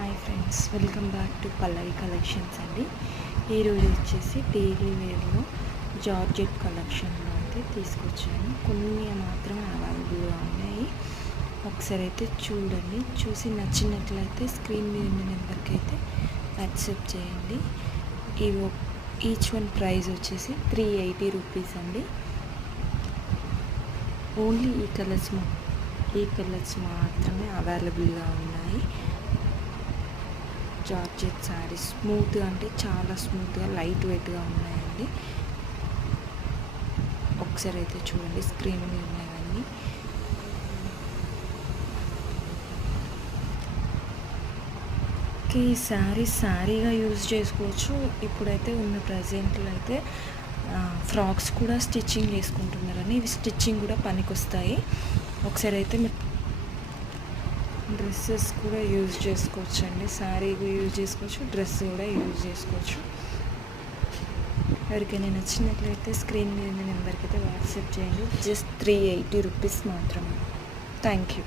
Hi friends, welcome back to Pallavi collections అండి. ఈరోజు వచ్చేసి డైలీ వేర్లో జార్జెట్ కలెక్షన్లో అయితే తీసుకొచ్చాను. కొన్ని మాత్రమే అవైలబుల్గా ఉన్నాయి. ఒకసారి అయితే చూడండి. చూసి నచ్చినట్లయితే స్క్రీన్ మీద ఉన్న నెంబర్కి అయితే వాట్సాప్ చేయండి. ఇవి ఈచ్ వన్ ప్రైస్ వచ్చేసి 380 రూపీస్ అండి. ఓన్లీ ఈ కలర్స్ మాత్రమే అవైలబుల్గా ఉన్నాయి. జార్జెట్ శారీస్ స్మూత్గా, అంటే చాలా స్మూత్గా, లైట్ వెయిట్గా ఉన్నాయండి. ఒకసారి అయితే చూడండి, స్క్రీన్ మీద ఉన్నాయన్నీ. ఈ శారీగా యూజ్ చేసుకోవచ్చు. ఇప్పుడైతే ఉన్న ప్రజెంట్లో అయితే ఫ్రాక్స్ కూడా స్టిచ్చింగ్ చేసుకుంటున్నారని, ఇవి స్టిచ్చింగ్ కూడా పనికొస్తాయి. ఒకసారి అయితే డ్రెస్సెస్ కూడా యూజ్ చేసుకోవచ్చు అండి. శారీ యూజ్ చేసుకోవచ్చు, డ్రెస్ కూడా యూజ్ చేసుకోవచ్చు. ఎవరికైనా నచ్చినట్లయితే స్క్రీన్ మీద నెంబర్కి అయితే వాట్సాప్ చేయండి. జస్ట్ 380 రూపీస్ మాత్రమే. Thank you.